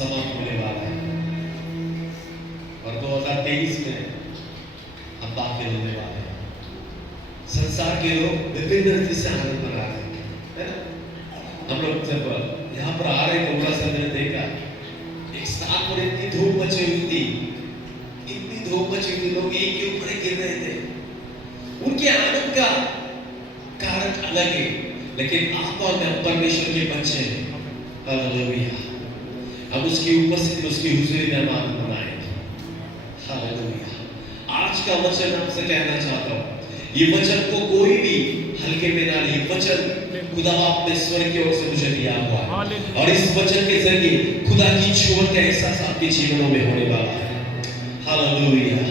समाप्त होने वाला है और 2023 में हम दाखिल होने वाले हैं। संसार के लोग विभिन्न रीति से आनंद मना रहे हैं, है ना? हम लोग जब यहाँ पर आ रहे कोबरा से हमने देखा एक स्थान पर इतनी धूप मची हुई थी, इतनी धूप मची हुई थी, लोग एक के ऊपर गिर रहे थे। उनके आनंद का कारण अलग है, लेकिन आप और मैं परमेश्वर के बच्चे हैं। हालेलुया। अब उसकी उपस्थिति, उसकी हुजूरी में हम आनंद मनाएंगे। हालेलुया। आज का वचन आपसे कहना चाहता हूँ, ये वचन को कोई भी हल्के में ना ले। वचन खुदा आपने स्वर्ग की ओर से मुझे दिया हुआ है और इस वचन के जरिए खुदा की छुअन का एहसास आपके जीवनों में होने वाला है। हालेलुया।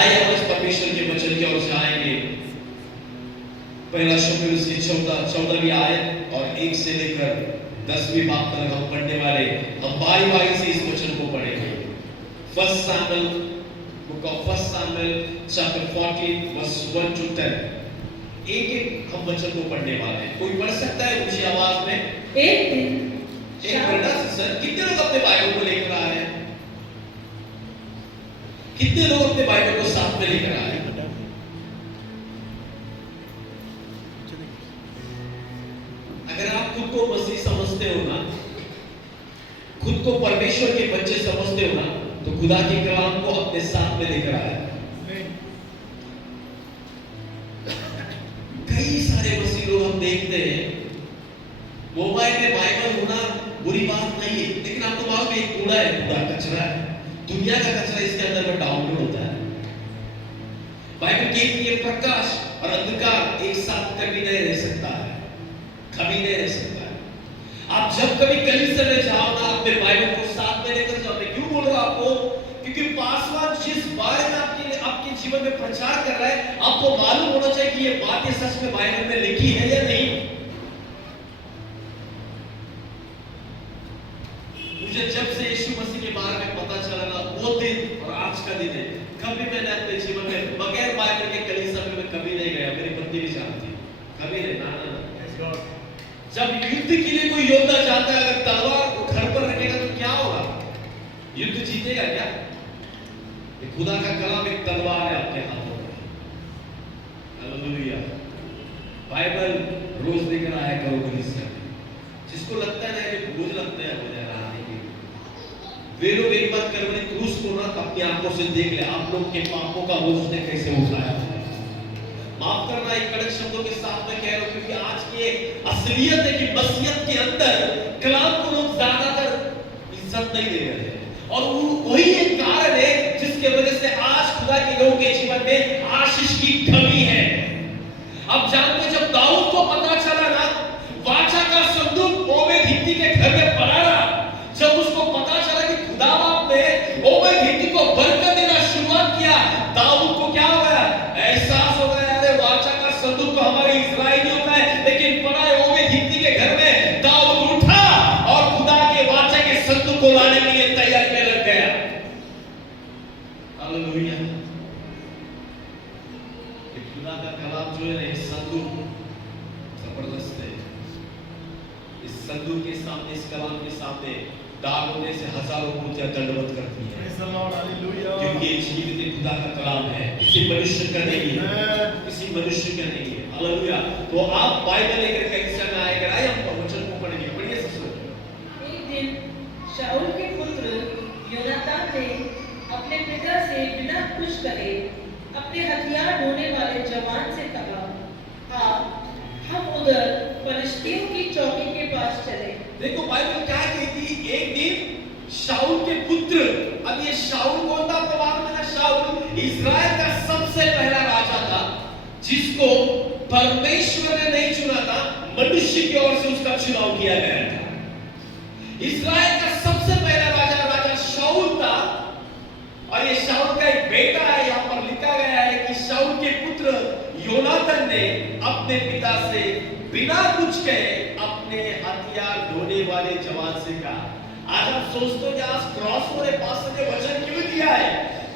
आइए आज परमेश्वर के वचन की ओर जाएंगे। पहला शब्द उसकी 14वीं आयत और 1 से लेकर 10वीं बात तक हम पढ़ने वाले। हम बारी-बारी से इस वचन को पढ़ेंगे। First Samuel, book of first Samuel chapter 14 verse 1 to 10। एक हम वचन को पढ़ने वाले हैं। कोई पढ़ सकता है ऊंची आवाज में? एक दिन पढ़ना सर। कितने लोग अपने बाइबल को लेकर आ रहे हैं? कितने लोग अपने बाइबल को साथ में लेकर आ रहे हैं? अगर आप खुद को मसीह समझते हो ना, खुद को परमेश्वर के बच्चे समझते हो ना, तो खुदा के कलाम को अपने साथ में लेकर आया। कई सारे मसीह लोग हम देखते हैं, मोबाइल में बाइबल होना बुरी बात नहीं है, लेकिन आपको मालूम है कूड़ा है, कूड़ा कचरा है, दुनिया का कचरा इसके अंदर में डाउनलोड होता है। बाइबल कहती है प्रकाश और अंधकार एक साथ कभी नहीं रह सकता है, कभी नहीं रह सकता है। आप जब कभी कलीसिया में जाओ ना, अपने बाइबल को साथ में लेकर जाओ। मैं क्यों बोल रहा हूं आपको? क्योंकि पासवान जिस बारे में आपके जीवन में प्रचार कर रहा है, आपको मालूम होना चाहिए कि ये बातें सच में बाइबल में लिखी है या नहीं। मुझे जब से यीशु मसीह के बारे में पता चला ना, वो दिन और आज का दिन है, कभी मैंने अपने जीवन में बगैर बाइबल के कलीसिया में कभी नहीं गया। मेरी पत्नी भी जानती, कभी नहीं। ना जब युद्ध के लिए कोई योद्धा जाता है, अगर तलवार को घर पर रखेगा तो क्या होगा? युद्ध जीतेगा क्या? ये खुदा का कलाम एक तलवार है आपके हाथों में। हालेलुया। बाइबल रोज लेकर आया करो कलीसिया में। जिसको लगता है ना कि बोझ लगता है मुझे आने के, वे लोग एक बार कलवरी क्रूस को ना अपनी आंखों से देख ले, आप लोग के पापों का बोझ उसने कैसे उठाया। माफ करना एक कड़क शब्दों के साथ में कह रहा हूं, क्योंकि आज की असलियत है कि मसीहत के अंदर कलाम को लोग ज्यादातर इज्जत नहीं दे रहे हैं, और वही एक कारण है जिसके वजह से आज खुदा के लोगों के जीवन में आशीष की कमी है। अब जानते, जब दाऊद को पता चला ना वाचा का संदूक ओबेद हित्ती के घर में पड़ा रहा, जब उसको पता चला कि खुदा बाप ने ओबेद हित्ती को बरकत देना शुरुआत किया, दाऊद को क्या हो गया? एहसास हो गया, संदूक तो हमारे इस्राएलियों का है, लेकिन पड़ा है ओबेद हित्ती के घर में। दाऊद उठा और खुदा के वाचा के संदूक को लाने के लिए तैयारी में लग गया। हालेलुया। खुदा का कलाम जो है, इस संदूक जबरदस्त है। इस संदूक के सामने, इस कलाम के सामने दाग होने से हजारों मूर्तियां दंडवत करती हैं, क्योंकि ये जीवित खुदा का कलाम है, किसी मनुष्य का नहीं है, किसी मनुष्य का नहीं है। हालेलुया। तो आप बाइबल लेकर कलीसिया में आए, अगर आए हम वचन को पढ़ेंगे। पढ़िए सबसे। एक दिन शाऊल के पुत्र योनातान ने अपने पिता से बिना कुछ कहे अपने हथियार ढोने वाले जवान से कहा, हम उधर फलिश्तियों की चौकी के पास चले। देखो बाइबल क्या कहती है? एक दिन शाऊल के पुत्र, अब ये शाऊल कौन था आपको मालूम है ना? शाऊल इस्राएल का सबसे पहला राजा था, जिसको परमेश्वर ने नहीं चुना था, मनुष्य की ओर से उसका चुनाव किया गया था। इस्राएल का सबसे पहला राजा राजा शाऊल था, और ये शाऊल का एक बेटा है। यहाँ पर लिखा गया है कि शाऊल के पुत्र योनातान ने अपने पिता से बिना कुछ कहे अपने हथियार ढोने वाले जवान से कहा। आज आप सोचते हो कि आज क्रॉस वाले पास से वचन क्यों दिया है?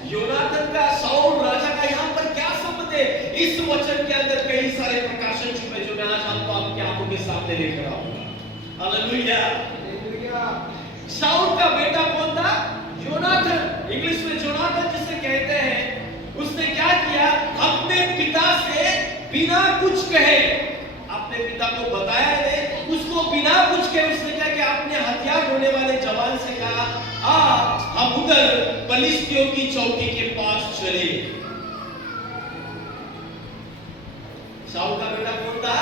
योनातान का शाऊल राजा का यहाँ पर क्या संबंध है? इस वचन के अंदर कई सारे प्रकाशन छुपे, जो मैं आज आपको आपकी आंखों के सामने लेकर आऊंगा। हालेलुया। शाऊल का बिना कुछ के उसने कहा कि अपने हथियार ढोने वाले जवान से कहा, आ हम उधर पलिश्तियों की चौकी के पास चले। शाऊल का बेटा कौन था?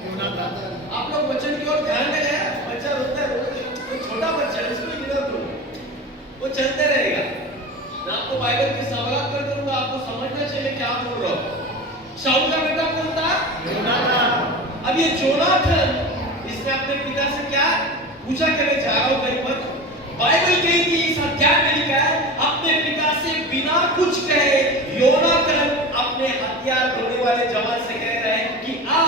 योनातान। आप लोग वचन की ओर ध्यान दें। बच्चा रोता है, कोई छोटा बच्चा है, उसको इग्नोर करो, वो चलते रहेगा। मैं आपको बाइबल की सवाल कर दूंगा, आपको समझना चाहिए क्या बोल रहा हूं। शाऊल का बेटा कौन था? योनातान। अब ये जोनाथन, इसने अपने पिता से क्या पूछा कि मैं जा रहा हूं कहीं पर। बाइबल कहती है, इस अध्याय में लिखा है, अपने पिता से बिना कुछ कहे योनाथन अपने हथियार ढोने वाले जवान से कह रहे हैं कि आ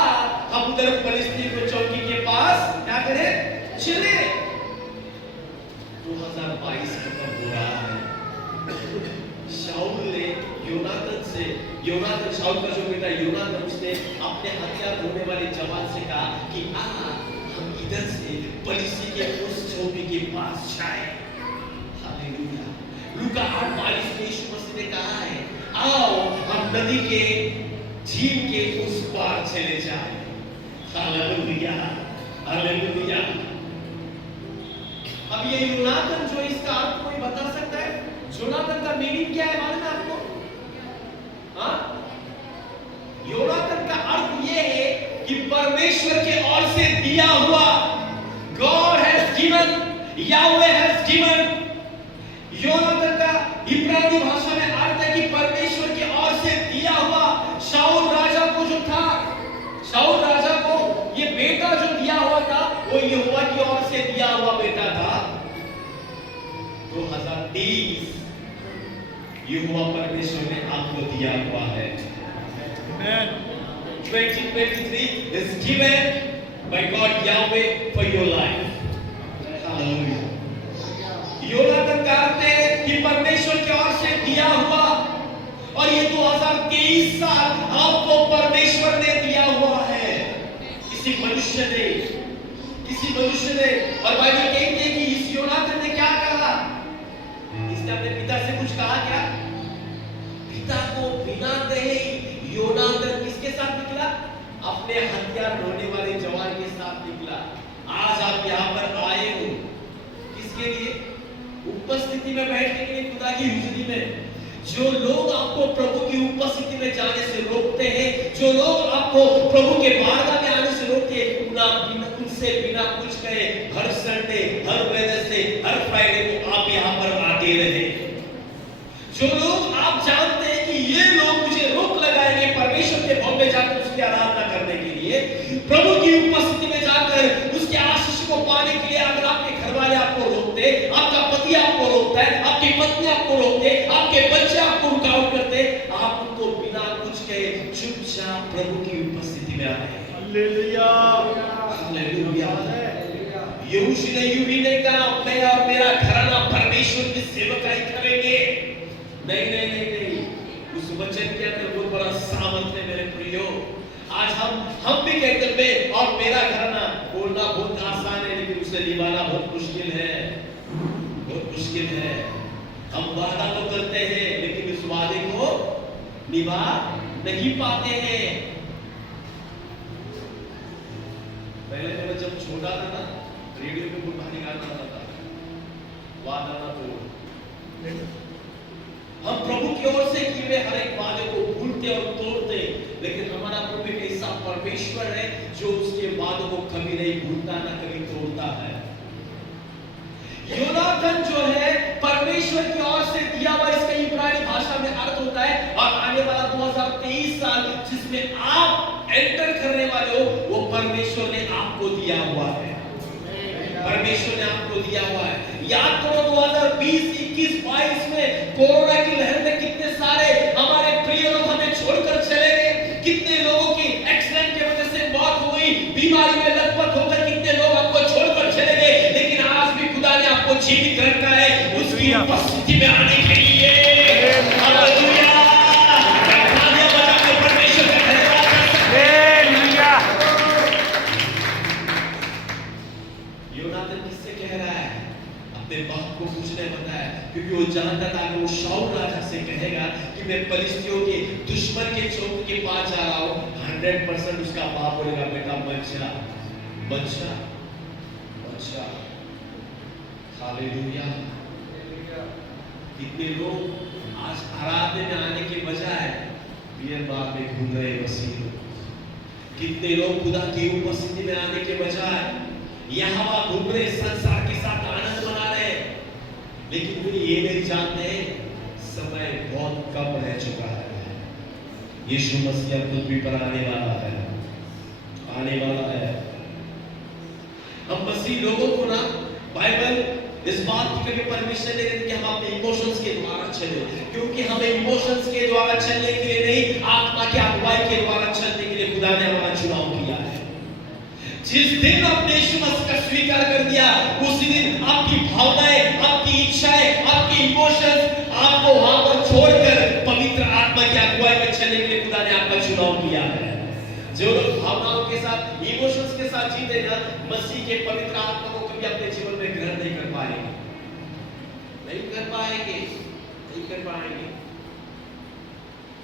हम उधर पलिश्ती को चौकी के पास क्या करें, चले। 2022 खत्म हो रहा है। शाऊल ने योनाथन शाऊल का जो बेटा योनाथन, उसने अपने हथियार ढोने वाले जवान से कहा कि आ हम इधर से पलिश्ती के उस चौकी के पास जाए। हालेलुया। लूका 8:42 में यीशु मसीह ने कहा है, आओ हम नदी के झील के उस पार चले जाएं। Hallelujah, hallelujah. अब ये योनाथन जो, इसका अर्थ कोई बता सकता है? योनाथन का मीनिंग क्या है मालूम है आपको? हाँ, योनाथन का अर्थ ये है कि परमेश्वर के ओर से दिया हुआ, God has given, Yahweh has given। Yonatan का इब्रानी भाषा में अर्थ है कि परमेश्वर के ओर से दिया हुआ। शाऊल राजा को जो था, शाऊल राजा को ये बेटा जो दिया हुआ था, वो यहोवा की ओर से दिया हुआ बेटा था। 2023 यहोवा परमेश्वर ने आपको दिया हुआ है। 2023 is given by God Yahweh for your life। Hallelujah। Yonatan का अर्थ है कि परमेश्वर की ओर से दिया हुआ, और ये 2023 साल आपको परमेश्वर ने दिया हुआ है। किसी मनुष्य ने, और बाइबल कहती है कि इस योनाथन ने क्या कहा? इसने अपने पिता से कुछ कहा क्या? पिता को बिना कहे योनाथन किसके साथ निकला? अपने हथियार ढोने वाले जवान के साथ निकला। आज आप यहाँ पर आए हो किसके लिए? उपस्थिति में बैठने के लिए, खुदा की हुजूरी में। जो लोग आपको प्रभु की उपस्थिति में जाने से रोकते हैं, जो लोग आपको प्रभु के बारगाह में आने से रोकते हैं, उनसे बिना कुछ कहे हर संडे, हर वेडनेसडे, हर फ्राइडे को आप यहाँ पर आते रहे। जो लोग आप जानते हैं कि ये लोग मुझे रोक लगाएंगे परमेश्वर के भवन में जाकर उसकी आराधना करने के लिए, प्रभु की उपस्थिति में जाकर उसके आशीष को पाने के लिए, अगर आपके घर वाले आपको रोकते, आपका पति आपको रोकता है, आपकी पत्नी आपको रोकते, आपके बच्चे आपको रुकावट करते, आप उनको बिना कुछ कहे चुपचाप प्रभु की उपस्थिति में आए। Hallelujah, hallelujah. यहोशू ने यूं भी नहीं कहा मैं और मेरा घराना परमेश्वर की सेवकाई करेंगे। नहीं, उस वचन के अंदर बहुत बड़ा सामर्थ है मेरे प्रियो। आज हम भी कहते हैं और मेरा घराना, बोलना बहुत आसान है लेकिन उसे निभाना बहुत मुश्किल है, बहुत मुश्किल है। हम वादा तो करते हैं लेकिन उस वादे को निभा नहीं पाते हैं। पहले तो मैं जब छोटा था ना, रेडियो पे गुरबानी गाना आता था, वादा ना तोड़। हम प्रभु की ओर से किए हुए हर एक वादे को भूलते और तोड़ते, लेकिन हमारा प्रभु एक ऐसा परमेश्वर है जो उसके वादों को कभी नहीं भूलता ना कभी तोड़ता है। योनाथन जो है परमेश्वर की ओर से दिया हुआ, इसका इब्रानी भाषा में अर्थ होता है, और आने वाला 2023 साल जिसमें आप एंटर करने वाले हो, वो परमेश्वर ने आपको दिया हुआ है। परमेश्वर ने आपको दिया हुआ है। याद करो 2020, 21, 22 में कोरोना की लहर में कितने सारे हमारे प्रिय लोग हमें छोड़कर चले गए, कितने लोगों की एक्सीडेंट की वजह से मौत हुई, बीमारी में लथपथ होकर कितने लोग आपको छोड़कर चले गए, लेकिन आज भी खुदा ने आपको जीवित रखा है उसकी उपस्थिति में आने के लिए। हालेलुया, परमेश्वर का धन्यवाद। योनाथन किससे कह रहा है? अपने बाप को पूछने बताया, क्योंकि वो जानता था कि वो शाऊल राजा से कहेगा कि मैं पलिश्तियों के दुश्मन के चौक के पास जा रहा हूं, 100% उसका बाप बोलेगा बेटा बच जा, हालेलुया। कितने लोग आज आराधना में आने के बजाय बियर बार में घूम रहे मसीह लोग। कितने लोग खुदा की उपस्थिति में आने के बजाय यहाँ वहाँ घूम रहे, संसार के साथ आनंद मना रहे, लेकिन वे ये नहीं जानते समय बहुत कम रह चुका है। यीशु मसीह अब पृथ्वी पर आने वाला है, आने वाला है। हम मसीह लोगों को ना बाइबल इस बात की कभी परमिशन नहीं देती कि हम अपने इमोशंस के द्वारा चले, क्योंकि हमें इमोशंस के द्वारा चलने के लिए नहीं, आत्मा की अगुवाई के द्वारा चलने के लिए खुदा ने हमारा चुनाव किया है। जिस दिन आपने यीशु मसीह का स्वीकार कर दिया, उसी दिन आपकी भावनाएं, आपकी इच्छाएं, आपके इमोशंस आपको वहां पर छोड़कर पवित्र आत्मा की अगुवाई में चलने के लिए खुदा ने आपका चुनाव किया है। जो लोग भावनाओं के साथ, इमोशंस के साथ जीते ना, मसीह के पवित्र आत्मा को कभी अपने जीवन में ग्रहण नहीं कर पाएंगे, नहीं कर पाएंगे, नहीं कर पाएंगे।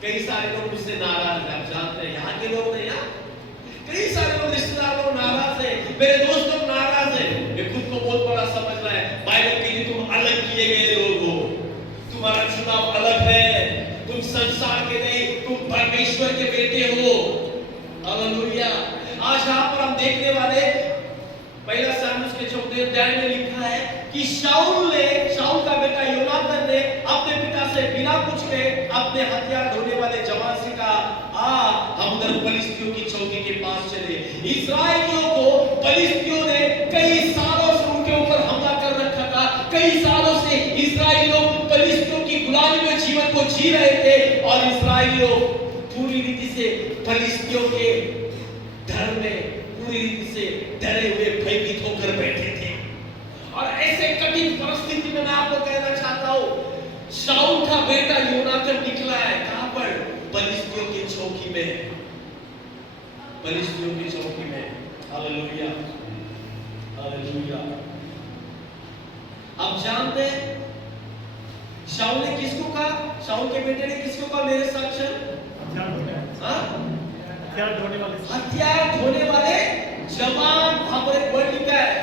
कई सारे लोग मुझसे नाराज हैं, आप जानते हैं, यहाँ के लोग नहीं ना, कई सारे लोग रिश्तेदार लोग नाराज हैं, मेरे दोस्त लोग नाराज हैं। ये खुद को बहुत बड़ा समझ रहा है। बाइबल के लिए तुम अलग किए गए लोग हो, तुम्हारा चुनाव अलग है, तुम संसार के नहीं, तुम परमेश्वर के बेटे हो। हालेलुया। आज यहाँ पर हम देखने वाले पहला सामुएल के 14 अध्याय में लिखा है कि शाऊल का बेटा योनातान ने अपने पिता से बिना पूछे अपने हथियार ढोने वाले जवान से कहा, हम उधर फलिस्तियों की चौकी के पास चले। इस्राएलियों को फलिस्तियों ने कई सालों से उनके ऊपर हमला कर रखा था। कई सालों से इस्राएली लोग फलिस्तियों की गुलामी में जीवन को जी रहे थे, और इस्राएली लोग पूरी रीति से फलिस्तियों के डर में पूरी रीति से डरे हुए, भयभीत होकर बैठे थे। और ऐसे कठिन परिस्थिति में मैं आपको कहना चाहता हूं, शाऊल का बेटा योनातान निकला है कहां पर? फलिस्तियों की चौकी में, फलिस्तियों की चौकी में। Hallelujah, hallelujah. आप जानते हैं शाऊल ने किसको कहा? शाऊल के बेटे ने किसको कहा? मेरे साथ चल। हथियार ढोने वाले जवान, वहां पर एक वर्ड लिखा है,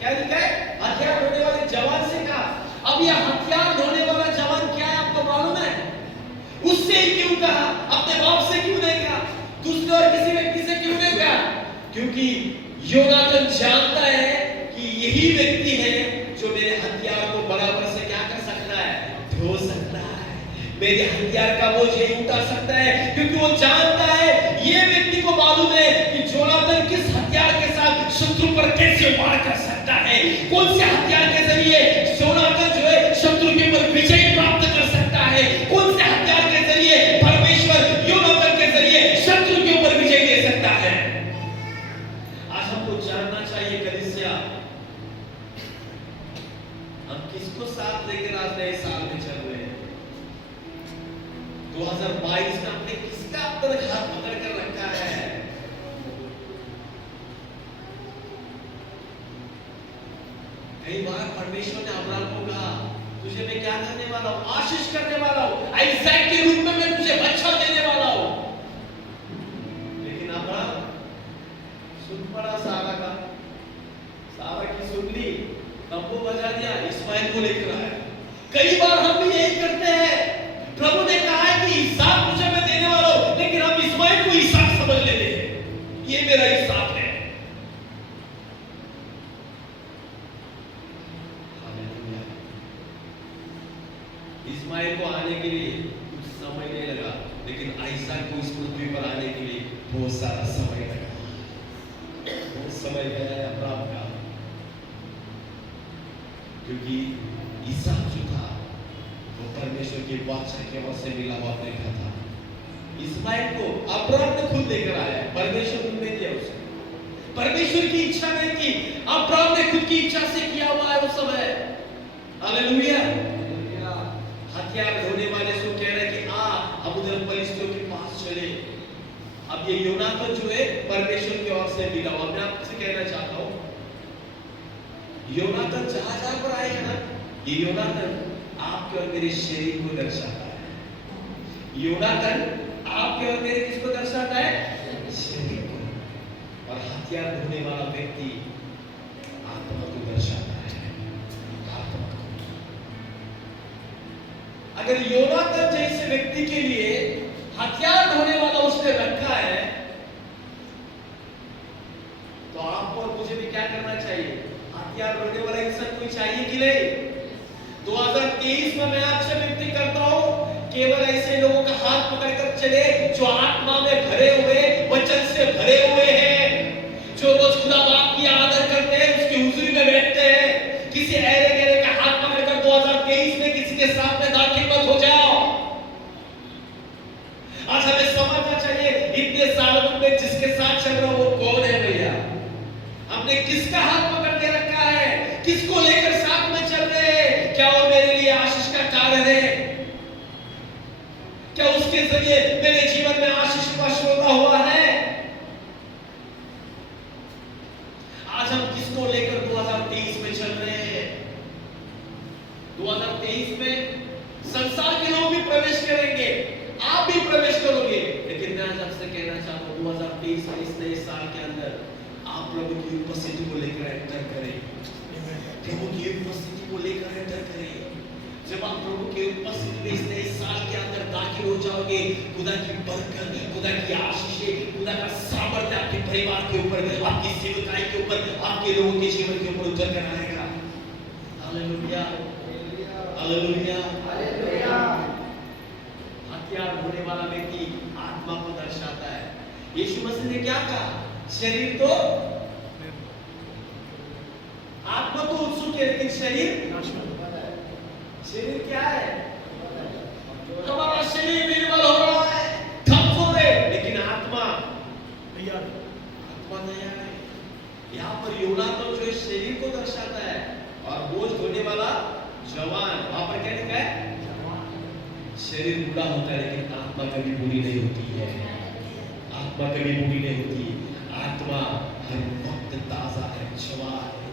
क्या लिखा है? हथियार ढोने वाले जवान से कहा। अब यह हथियार ढोने वाला जवान क्या है आपको मालूम है? उससे ही क्यों कहा? अपने बाप से क्यों नहीं कहा? दूसरे और किसी व्यक्ति से क्यों नहीं कहा? क्योंकि योनातान जानता है कि यही व्यक्ति है जो मेरे हथियार को बराबर से क्या कर सकता है? ढो सकता है। मेरे हथियार का बोझ ये उठा सकता है, क्योंकि वो जानता है, ये व्यक्ति को मालूम है कि योनातान किस हथियार के साथ शत्रु पर कैसे वार कर सकता है, कौन से हथियार के जरिए योनातान जो है शत्रु के ऊपर विजय प्राप्त कर सकता है, कौन से हथियार के जरिए परमेश्वर योनातान के जरिए शत्रु के ऊपर विजय दे सकता है। आज हमको जानना चाहिए कलीसिया, हम किसको साथ लेकर आज नए साल में चल रहे हैं? 2022 में हमने किसका अपना हाथ पकड़ कर रखा है? कई बार परमेश्वर ने अब्राहम को कहा, तुझे मैं क्या करने वाला हूं? आशीष करने वाला हूं, आइजैक के रूप में मैं तुझे बच्चा देने वाला हूं। लेकिन अब्राहम सुन पड़ा सारा का, सारा की सुन ली, तंबू बजा दिया, इस्माइल को लेकर आया। कई बार हम भी यही करते हैं। प्रभु ने कहा है कि इसहाक तुझे मैं देने वाला हूं, लेकिन हम इस्माइल को इसहाक समझ लेते हैं, ये मेरा इसहाक है। हालेलुया। इस्माइल को आने के लिए कुछ समय नहीं लगा, लेकिन आइजैक को इस पृथ्वी पर आने के लिए बहुत सारा समय लगा। बहुत समय गया है अब्राहम का, क्योंकि इसहाक जो था वो परमेश्वर की वाचा की ओर से मिला हुआ बेटा था। इस्माइल को अब्राहम ने खुद लेकर आया, परमेश्वर ने दिया उसे। परमेश्वर की इच्छा नहीं थी, अब्राहम ने खुद की इच्छा से किया हुआ है उस समय। हालेलुया। हथियार ढोने वाले से कह रहे कि हम उधर फलिस्तियों के पास चले। अब ये योनातान जो है परमेश्वर की ओर से मिला हुआ। मैं आपसे कहना चाहता हूं, योनातान जहां पर आएगा ना, ये योनातान आपके और मेरे शरीर को दर्शाता है। योनातान आपके और मेरे किसको दर्शाता है? शरीर को। और हथियार ढोने वाला व्यक्ति आत्मा को दर्शाता है। अगर योनातान जैसे व्यक्ति के लिए हथियार ढोने वाला उसने रखा है, तो आपको और मुझे भी क्या करना चाहिए? हथियार ढोने वाला इंसान कोई चाहिए कि नहीं? 2023 में मैं आपसे विनती करता हूं, केवल ऐसे लोगों का हाथ पकड़कर चले जो आत्मा में भरे हुए, वचन से भरे हुए हैं, जो रोज खुदा बाप की आदर करते हैं, उसकी हुजूरी में बैठते हैं। किसी ऐरे गहरे का हाथ पकड़कर 2023 में किसी के साथ में दाखिल मत हो जाओ। आज हमें समझना चाहिए इतने सालों में जिसके साथ चल रहा वो कौन है भैया? हमने किसका हाथ पकड़ के रखा है? किसको लेकर साथ में चल रहे हैं? क्या वो मेरे लिए आशीष का कारण है? क्या उसके जरिए मेरे जीवन में आशीष का श्रोता हुआ है? आज हम किसको लेकर 2023 में चल रहे हैं? 2023 में संसार के लोग भी प्रवेश करेंगे, आप भी प्रवेश करोगे, लेकिन मैं आज आपसे कहना चाहता हूं 2023 में इस नए साल के अंदर आप प्रभु की उपस्थिति को लेकर एंटर करें। प्रभु की उपस्थिति को लेकर एंटर करें। जब आप प्रभु की उपस्थिति में इस नए साल के अंदर दाखिल हो जाओगे, खुदा की बरकत, खुदा की आशीषें, खुदा का सामर्थ्य आपके परिवार के ऊपर, आपकी सेवकाई के ऊपर, आपके लोगों के जीवन के ऊपर उतर कर आएगा। Hallelujah, hallelujah, hallelujah. हथियार ढोने वाला व्यक्ति आत्मा को दर्शाता है। यीशु मसीह ने क्या कहा? शरीर तो, आत्मा तो उत्सुक है लेकिन शरीर क्या है? हमारा शरीर निर्बल हो रहा है, कमजोर है, लेकिन आत्मा तैयार है। यहाँ पर योनातान जो शरीर को दर्शाता है और बोझ ढोने वाला जवान, वहां पर क्या लिखा है? शरीर बुरा होता है लेकिन आत्मा कभी बुरी नहीं होती है। आत्मा कभी बुरी नहीं होती। आत्मा हर वक्त ताजा है, जवान है।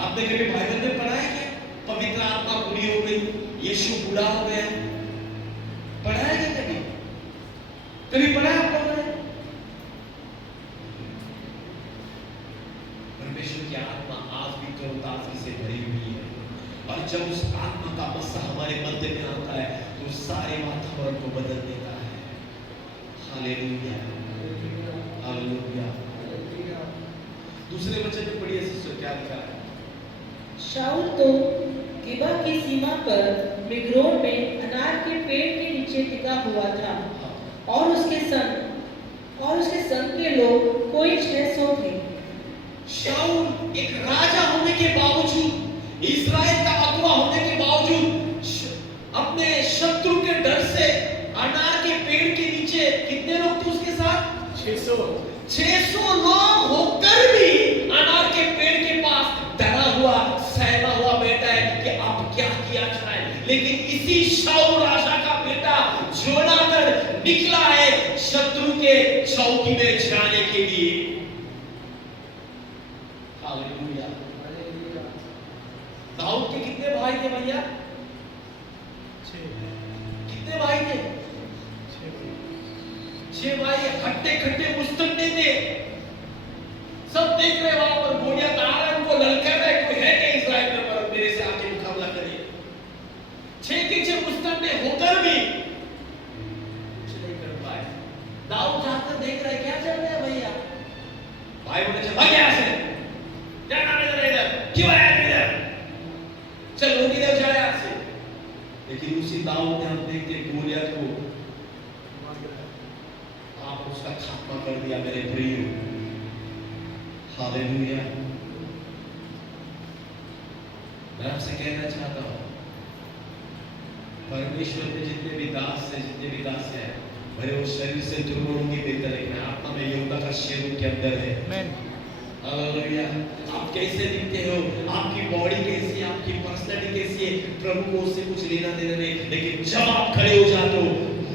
आपने कभी बाइबल में पढ़ा है क्या पवित्र आत्मा बुरी हो गई, यीशु बूढ़ा हो गया? पढ़ा है क्या कभी? कभी पढ़ा है आप लोगों ने? परमेश्वर की आत्मा आज भी तरोताजा से भरी हुई है, और जब उस आत्मा का मस्सा हमारे मध्य में आता है तो सारे वातावरण को बदल देता है। Hallelujah, hallelujah. दूसरे वचन में पढ़िए सिस्टर, क्या लिखा है? शाऊल तो गिबा की सीमा पर मिग्रोन में अनार के पेड़ के नीचे टिका हुआ था, और उसके संग के लोग कोई 600 थे। शाऊल एक राजा होने के बावजूद, इस्राएल का अगुवा होने के बावजूद, अपने शत्रु के डर से अनार के पेड़ के नीचे कितने लोग थे उसके साथ? 600 लोग होकर भी अनार के पेड़ के पास डरा हुआ, सहमा हुआ बैठा है कि अब क्या किया जाए। लेकिन इसी शाऊल राजा का बेटा योनातान निकला है शत्रु के चौकी में जाने के लिए। हालेलुया। दाऊद के कितने भाई थे भैया? 6। कितने भाई थे? 6 भाई। खट्टे खट्टे मुस्तंडे थे। सब देख रहे वहां पर गोलियां तार रहे, उनको ललकार रहे, कोई है क्या इस्राएल में पर मेरे से आके मुकाबला करे? 6 के 6 मुस्तंडे होकर भी कुछ नहीं कर पाए। दाऊद जाकर देख रहा है क्या चल रहा है भैया? भाई बोले चल भाग यहां से, क्या नाम है इधर, क्यों आया इधर, चल लोग इधर जा यहां से। लेकिन उसी दाऊद ने हम देखते गोलियत को आप उसका खात्मा कर दिया मेरे प्रियो। हालेलुया। मैं आपसे कहना चाहता हूं परमेश्वर के जितने भी दास हैं भले वो शरीर से दुर्बल होंगे बेहतर, लेकिन आत्मा में योद्धा का शेर उनके अंदर है। हालेलुया। आप कैसे दिखते हो, आपकी बॉडी कैसी है, आपकी पर्सनालिटी कैसी है, प्रभु को उससे कुछ लेना देना नहीं, लेकिन जब आप खड़े हो जाते हो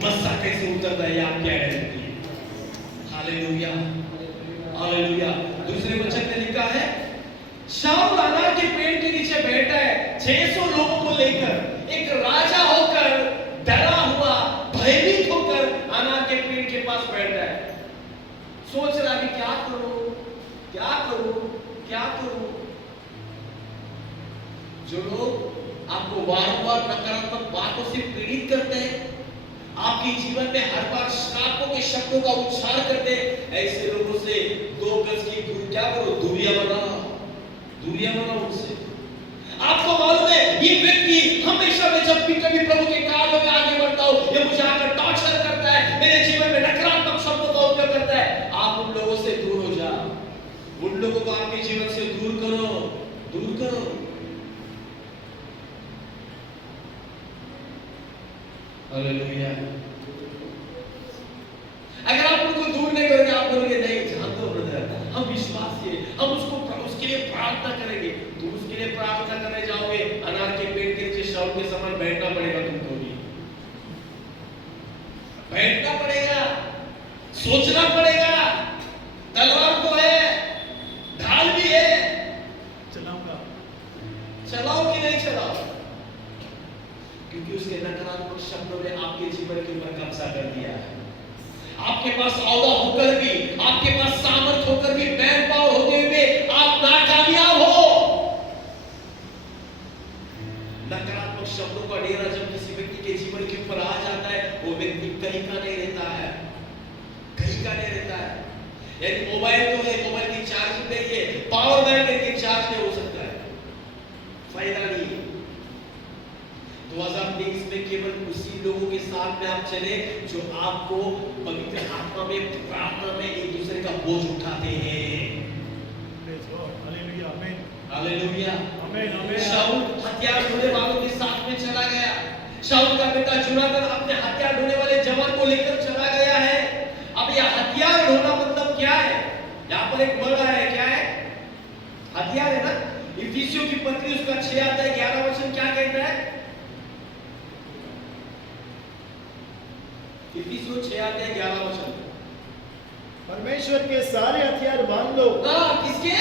मस्सा कैसे उतरता है आपकी आइडेंटिटी। Hallelujah, hallelujah. दूसरे वचन में लिखा है शाऊल अनार के पेड़ के नीचे बैठा है 600 लोगों को लेकर, एक राजा होकर, डरा हुआ, भयभीत होकर अनार के पेड़ के पास बैठा है। सोच रहा कि क्या करूं, क्या करूं, क्या करूं। जो लोग आपको वारंवार नकारात्मक बातों से पीड़ित करते हैं, आपके जीवन में हर बार श्रापों के शब्दों का उच्चार करते हैं, ऐसे लोगों से 2 गज की दूरी क्या करो, दूरियां बनाओ उनसे। आपको मालूम है ये व्यक्ति हमेशा मैं जब भी कभी प्रभु के कार्यों में आगे बढ़ता हूं, ये मुझे आकर टॉर्चर करता है, मेरे जीवन में नकारात्मक शब्दों का उपयोग करता है। आप उन लोगों से दूर हो जाओ, उन लोगों को आपके जीवन से दूर करो। हालेलुया। अगर आप उनको दूर नहीं करोगे, आप बोलोगे नहीं जानते हो ब्रदर, हम विश्वासी हैं, हम उसके लिए प्रार्थना करेंगे। तुम उसके लिए प्रार्थना करने जाओगे, अनार के पेड़ के नीचे शाऊल के समान बैठना पड़ेगा तुमको भी, बैठना पड़ेगा, सोचना पड़ेगा। तलवार तो है, ढाल भी है, चलाओ कि नहीं चलाओ, क्योंकि उसके नकारात्मक शब्दों ने आपके जीवन के ऊपर कब्जा कर दिया है। आपके पास औदा होकर भी, आपके पास सामर्थ होकर भी, मैन पावर होते हुए आप नाकामयाब हो। नकारात्मक शब्दों का डेरा जब किसी व्यक्ति के जीवन के ऊपर आ जाता है, वो व्यक्ति कहीं का नहीं रहता है। यानी मोबाइल तो है, मोबाइल की चार्ज नहीं है, पावर बैंक की चार्ज नहीं हो सकता है, फायदा नहीं है। 2023 में केवल उसी लोगों के साथ में आप चले जो आपको पवित्र आत्मा में, प्रार्थना में एक दूसरे का बोझ उठाते हैं। हालेलुया। शाऊल हथियार ढोने वालों के साथ में चला गया। शाऊल का बेटा जोनाथन अपने हथियार ढोने वाले जवान को लेकर चला गया है। अब यह हथियार ढोना मतलब क्या है? यहाँ पर एक वर्ड है, क्या है? हथियार है ना। इफिसियों की पत्री उसका 6 अध्याय 11 वचन क्या कहता है? इफिसियों 6 अध्याय 11 वचन, परमेश्वर के सारे हथियार बांध लो। किसके?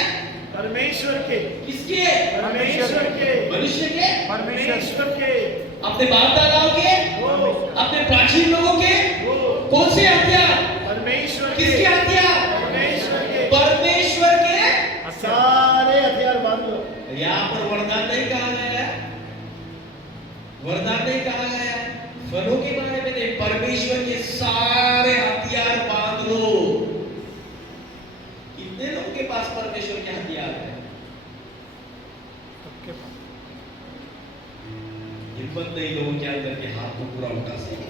परमेश्वर के। किसके? परमेश्वर के। मनुष्य के? परमेश्वर के। अपने बाप दादाओं के? अपने प्राचीन लोगों के? कौन से हथियार? परमेश्वर। किसके हथियार? परमेश्वर के। परमेश्वर के सारे हथियार बांध लो। यहाँ पर वरदान नहीं कहा गया है, वरदान नहीं कहा गया है, फलों के बारे में नहीं, परमेश्वर के सारे हथियार बांध लो। कितने लोगों के पास परमेश्वर के हथियार है? हिम्मत नहीं लोगों के अंदर के हाथ को पूरा उठा सके।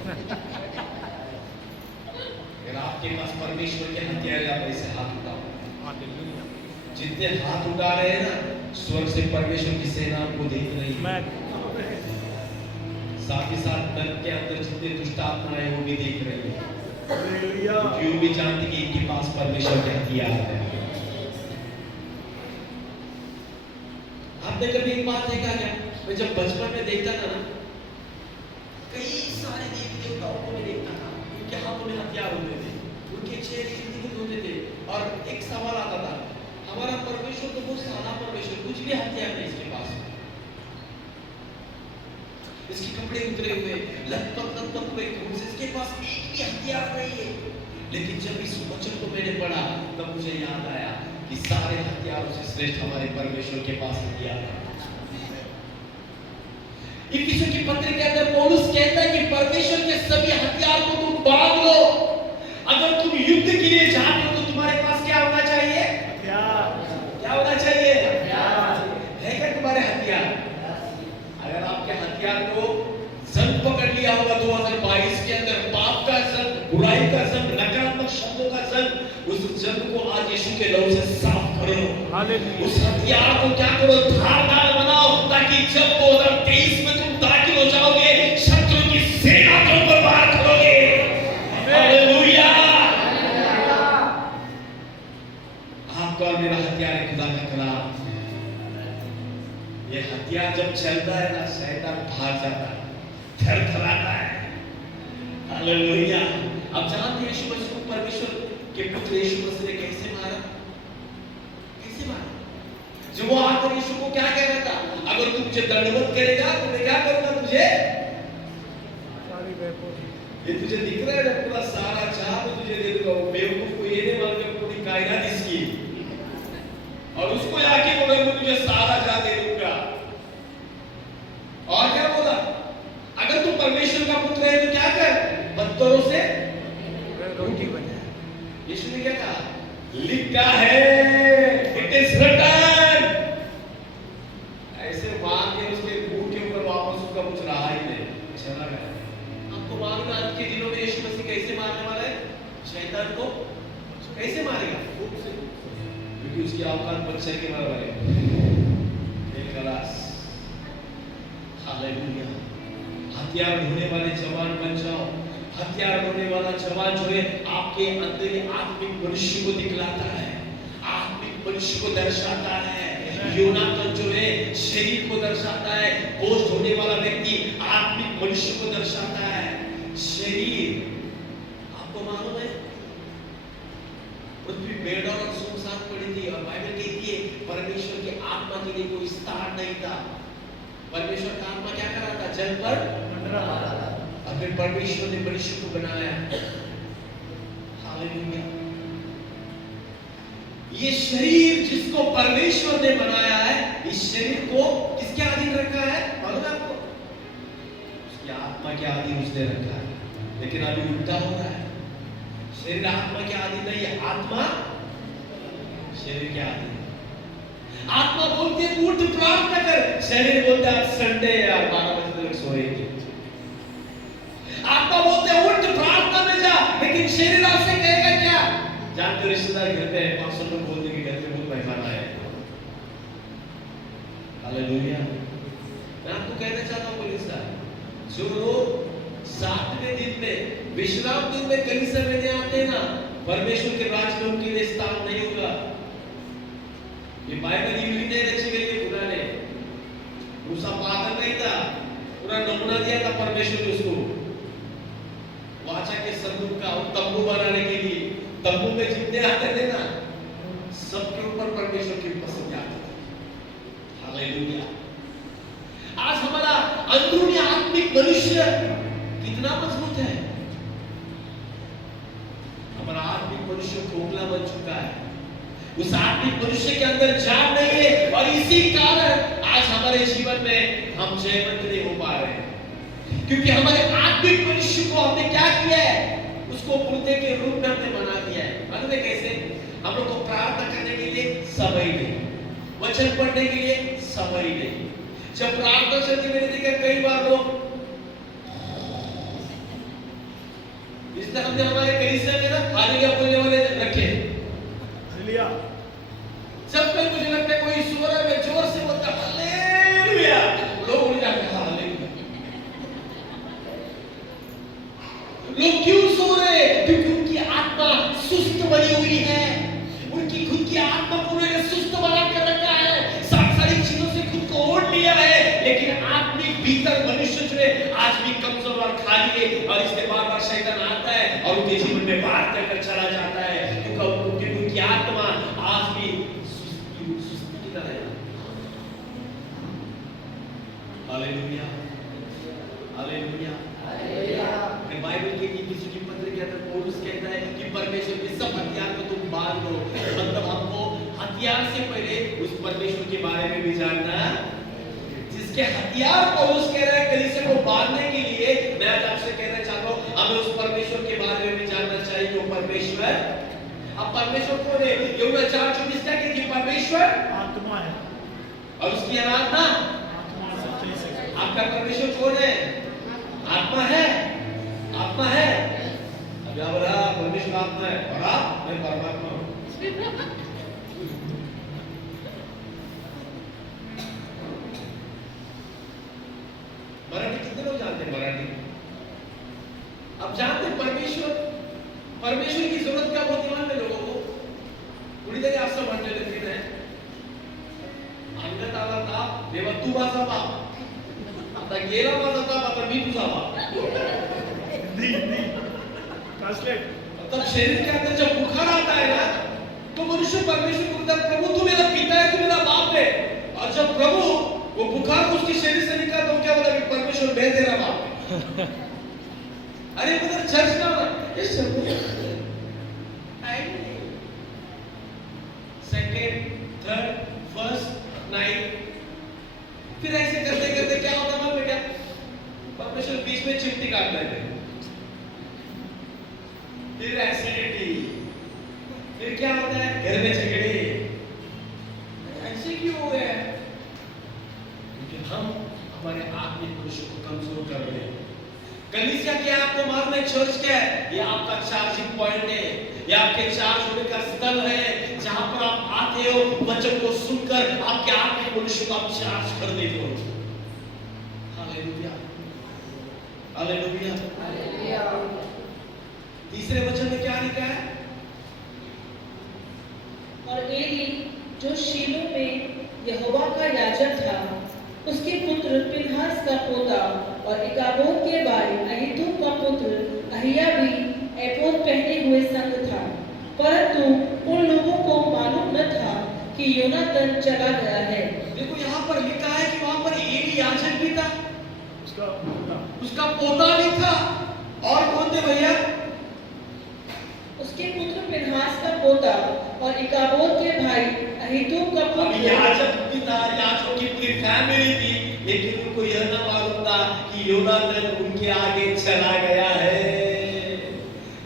अगर आपके पास परमेश्वर के हथियार आप ऐसे हाथ उठाओ, जितने हाथ उठा रहे हैं ना, स्वर्ग से परमेश्वर की सेना आपको देख रही है। साथ ही साथ नरक के अंदर जितने दुष्ट आत्माएं हैं वो भी देख रही है, क्यों भी जानती कि इनके पास परमेश्वर के हथियार है। आपने कभी एक बात देखा क्या? मैं जब बचपन में देखता था ना, कई सारे देवी देवताओं को मैं देखता था, उनके हाथों में हथियार होते थे, उनके चेहरे इर्द-गिर्द होते थे, और एक सवाल आता था, हमारा परमेश्वर तो बहुत सारा परमेश्वर, कुछ भी हथियार नहीं इसके पास, इसके कपड़े उतरे हुए, लथपथ हुए खून से, इसके पास एक भी हथियार नहीं है। लेकिन जब इस वचन को मैंने पढ़ा, तब मुझे याद आया कि सारे हथियारों से श्रेष्ठ हमारे परमेश्वर के पास हथियार है। इफिसियों की पत्री के अंदर पौलुस कहता है कि परमेश्वर के सभी हथियार को तुम बांध लो। अगर तुम युद्ध के लिए जाते हो तो तुम्हारे पास क्या होना चाहिए? हथियार। क्या होना चाहिए? हथियार। है क्या तुम्हारे हथियार? अगर आपके हथियार को जंग पकड़ लिया होगा 2022 के अंदर, पाप का जंग, बुराई का जंग, नकारात्मक शब्दों का जंग, उस जंग को आज यीशु के लहू से साफ करो। उस हथियार को क्या करो? धारदार बनाओ, ताकि जब 2023 में तुम दाखिल हो जाओगे, शत्रु की सेना के ऊपर वार करोगे। हालेलुया। आपका और मेरा हथियार है खुदा का कलाम। ये हथियार जब चलता है ना, शैतान भाग जाता है, थरथराता है। हालेलुया। अब जानते हैं यीशु मसीह को परमेश्वर के पुत्र यीशु मसीह ने कैसे मारा? कैसे मारा? जो वो आकर यीशु को क्या कह रहा था? अगर तू मुझे दंडवत करेगा तो मैं क्या करूंगा? तुझे ये तुझे दिख रहा है ना, पूरा सारा जहां मैं तुझे दे दूंगा। वो बेवकूफ को ये नहीं मालूम पूरी कायनात इसकी, और उसको आके बोले मैं तुझे सारा जहां दे दूंगा। उसका कुछ रहा ही नहीं, चला गया। आपको मालूम है आज के दिनों में यीशु मसीह कैसे मारने वाला है? शैतान को कैसे मारेगा? खूब से, क्योंकि उसकी औकात बच्चे के बराबर है। एक क्लास, हालेलुया। हथियार ढोने वाले जवान बन जाओ। हथियार ढोने वाला जवान जो है आपके अंदर आत्मिक मनुष्य को दिखलाता है, आत्मिक मनुष्य को दर्शाता है। योनाथन जो है शरीर को दर्शाता है, बोझ ढोने वाला व्यक्ति आत्मिक मनुष्य को दर्शाता है। शरीर, आपको मालूम है पृथ्वी बेड़ा और सुनसान पड़ी थी और बाइबल कहती है परमेश्वर की आत्मा के लिए कोई स्थान नहीं था। परमेश्वर का आत्मा क्या कर रहा था? जल पर मंडरा रहा था। और फिर परमेश्वर ने मनुष्य को बनाया। हालेलुया। ये शरीर जिसको परमेश्वर ने बनाया है, इस शरीर को किसके अधीन रखा है मालूम है आपको? उसकी आत्मा के अधीन उसने रखा है। लेकिन अभी उल्टा हो रहा है, शरीर आत्मा के अधीन नहीं है, आत्मा शरीर के अधीन। आत्मा बोलती है उठ प्रार्थना कर, शरीर बोलता है आज संडे है यार 12 बजे तक सोएंगे। आत्मा बोलते हैं उठ प्रार्थना में जा, लेकिन शरीर आपसे कहेगा क्या? जानते रिश्तेदार घर पे है, 500 लोग बोलते कि घर पे बहुत मेहमान आए। हालेलुया। मैं आपको कहना चाहता हूँ पुलिस जो लोग 7वें दिन में विश्राम दिन में कलीसिया में नहीं आते ना, परमेश्वर के राज में उनके लिए स्थान नहीं होगा। ये बाइबल यूं नहीं रची गई है खुदा ने। मूसा पागल नहीं था, पूरा नमूना दिया था परमेश्वर ने उसको वाचा के संदूक का तंबू बनाने के लिए। तंबू में जितने आते थे ना, सबके ऊपर परमेश्वर की पसंद आती थी। हालेलुया। आज हमारा अंदरूनी आत्मिक मनुष्य कितना मजबूत है। हमारा आत्मिक मनुष्य खोखला बन चुका है, उस आत्मिक मनुष्य के अंदर जान नहीं है और इसी कारण आज हमारे जीवन में हम जयवंत नहीं हो पा रहे हैं। क्योंकि हमारे आत्मिक मनुष्य को हमने क्या किया है? उसको मुर्दे के रूप में हमने बना दिया है। मालूम है कैसे? हम लोग को प्रार्थना करने के लिए समय नहीं, वचन पढ़ने के लिए समय नहीं। जब प्रार्थना चलती मैंने देखा कई बार लोग, इसलिए हमने हमारे कलीसिया में ना हालेलुया बोलने वाले रखे। हालेलुया। जब कोई मुझे लगता है कोई स्वर में जोर से बोलता हालेलुया, लोग उड़ जाते हैं हालेलुया। लोग क्यों सो रहे? क्योंकि उनकी आत्मा सुस्त बनी हुई है। उनकी खुद की आत्मा को उन्होंने सुस्त बना कर रखा है, सांसारिक चीजों से खुद को ओढ़ लिया है। लेकिन आत्मिक भीतर मनुष्य जो है आज भी कमजोर और खाली है और इसलिए बार बार शैतान आता है और उनके जीवन में बाहर कर चला जाता है। क्योंकि उनकी आत्मा आज भी सुस्ती की तरह है। Hallelujah, hallelujah, hallelujah. बाइबल के इफिसियों की पत्र के अंदर पौलुस कहता है कि परमेश्वर के सब हथियार को तुम बांध लो। मतलब हमको हथियार से पहले उस परमेश्वर के बारे में भी जानना, जिसके हथियार पौलुस कह रहा है कलीसिया को बांधने के लिए, मैं आज आपसे कहना चाहता हूं हमें उस परमेश्वर के बारे में भी जानना चाहिए। वो परमेश्वर, अब परमेश्वर कौन है? यूहन्ना 4:24 क्या कहती है? परमेश्वर आत्मा है और उसकी आराधना आत्मा सच्चाई से। आपका परमेश्वर कौन है? आत्मा है, आत्मा है। अब क्या बोला? परमेश्वर आत्मा है और आप, मैं परमात्मा हूं। मराठी कितने लोग जानते हैं? मराठी अब जानते हैं परमेश्वर की जरूरत क्या होती है लोगों को? कुणीतरी असं म्हणलेलं की नाही, अंगात आला ताप तेव्हा तू माझा बाप, आता गेला माझा ताप आता मी तुझा बाप। तब शरीर के अंदर जब बुखार आता है ना, तो मनुष्य परमेश्वर को बोलता है प्रभु तू मेरा पिता है, तू मेरा बाप है। और जब प्रभु वो बुखार उसके शरीर से निकला तो क्या बोला कि परमेश्वर मैं तेरा बाप है। अरे उधर चर्च ना ये सब सेकंड, थर्ड, फर्स्ट नाइट, फिर ऐसे करते करते क्या होता है बेटा? परमेश्वर बीच में चिमटी काट लेते, फिर एसिडिटी, फिर क्या होता है? घर में झगड़े। ऐसे क्यों हो गया? क्योंकि हम हमारे आत्मिक पुरुषों को कमजोर कर रहे हैं। कलीसिया क्या है आपको मालूम है? चर्च क्या है? ये आपका चार्जिंग पॉइंट है, ये आपके चार्ज होने का स्थल है, जहां पर आप आते हो, वचन को सुनकर आपके आत्मिक पुरुषों को आप चार्ज कर देते हो। Hallelujah, hallelujah, hallelujah. तीसरे वचन में क्या लिखा है? और एली जो शीलो में यहोवा का याजक था, उसके पुत्र फिनहास का पोता और इकाबोद के भाई अहीतूब का पुत्र अहिया भी एपोद पहने हुए संग था, परंतु उन लोगों को मालूम न था कि योनातन चला गया है। देखो यहाँ पर लिखा है कि वहां पर एली याजक भी था, उसका पोता भी था, और कौन थे भैया? उसके पुत्र फिनहास का पोता और इकाबोद के भाई अहीतूब का पुत्र। याजक भी था, याजकों की पूरी फैमिली थी, लेकिन उनको यह ना मालूम था कि योनातन उनके आगे चला गया है।